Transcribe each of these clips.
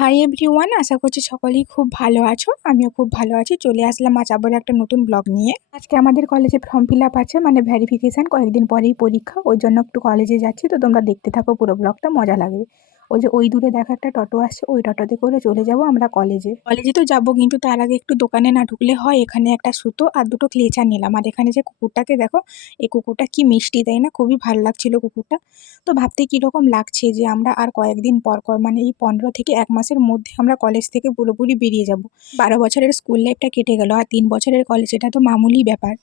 Hi everyone আশা করছি সকলেই খুব ভালো আছো। আমিও খুব ভালো আছি। চলে আসলাম আজ আবার একটা নতুন ব্লগ নিয়ে। আজকে আমাদের কলেজে ফর্ম ফিল আপ আছে মানে ভ্যারিফিকেশান কয়েকদিন পরেই পরীক্ষা, ওই জন্য একটু কলেজে যাচ্ছি, তো তোমরা দেখতে থাকো পুরো ব্লগটা মজা লাগবে। ওই যে ওই দূরে দেখা একটা টোটো আসছে, ওই টোটোতে করে চলে যাব আমরা কলেজে। কলেজে তো যাব কিন্তু তার আগে একটু দোকানে না ঢুকলে হয়, এখানে একটা সুতো আর দুটো ক্লেচার নিলাম। আর এখানে যে কুকুরটাকে দেখো, এই কুকুরটা কি মিষ্টি দেয় না? খুবই ভালো লাগছিল কুকুরটা। তো ভাবতে কীরকম লাগছে যে আমরা আর কয়েকদিন পর ক- মানে এই পনেরো থেকে এক মাসের মধ্যে আমরা কলেজ থেকে পুরোপুরি বেরিয়ে যাব। বারো বছরের স্কুল লাইফটা কেটে গেল, আর তিন বছরের কলেজ, এটা তো মামুলি ব্যাপার।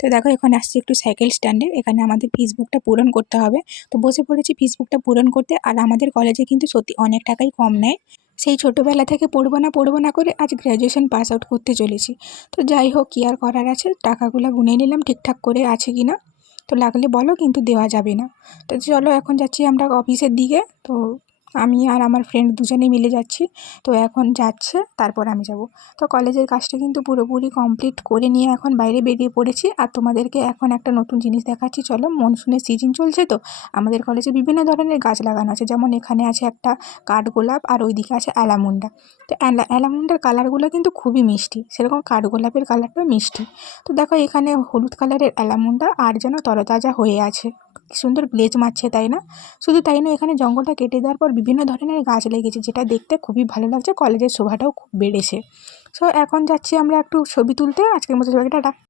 তো দেখো, এখন আসছি একটু সাইকেল স্ট্যান্ডে এখানে আমাদের ফিসবুকটা পূরণ করতে হবে। তো বসে পড়েছি ফিসবুকটা পূরণ করতে, আর আমাদের কলেজে কিন্তু সত্যি অনেক টাকাই কম নেয়। সেই ছোটোবেলা থেকে পড়ব না পড়ব না করে আজ গ্র্যাজুয়েশন পাস আউট করতে চলেছি। তো যাই হোক, কী আর করার আছে? টাকাগুলো গুনে নিলাম, ঠিকঠাক করে আছে কি না? তো লাগলে বলো, কিন্তু দেওয়া যাবে না। তো চলো, এখন যাচ্ছি আমরা অফিসের দিকে। তো আমি আর আমার ফ্রেন্ড দুজনে মিলে যাচ্ছি। তো এখন যাচ্ছে, তারপর আমি যাব। তো কলেজের কাজটা কিন্তু পুরোপুরি কমপ্লিট করে নিয়ে এখন বাইরে বেরিয়ে পড়েছি। আর তোমাদেরকে এখন একটা নতুন জিনিস দেখাচ্ছি। চলো মনসুনের সিজন চলছে তো? আমাদের কলেজে বিভিন্ন ধরনের গাছ লাগানো আছে। যেমন এখানে আছে একটা কাঠগোলাপ আর ওইদিকে আছে অ্যালামুন্ডা। তো অ্যালা, অ্যালামুন্ডার কালারগুলো কিন্তু খুবই মিষ্টি। সেরকম কাঠগোলাপের কালারটাও মিষ্টি। তো দেখো এখানে হলুদ কালারের অ্যালামুন্ডা আর যেন তরতাজা হয়ে আছে। সুন্দর গ্লেজ মারছে তাই না? শুধু তাই না এখানে জঙ্গলটা কেটে দেওয়ার পর বিভিন্ন ধরনের গাছ লেগেছে, যেটা দেখতে খুবই ভালো লাগছে, কলেজের শোভাটাও খুব বেড়েছে। সো এখন যাচ্ছি আমরা একটু ছবি তুলতে। আজকের মতো সবাইকে টাটা।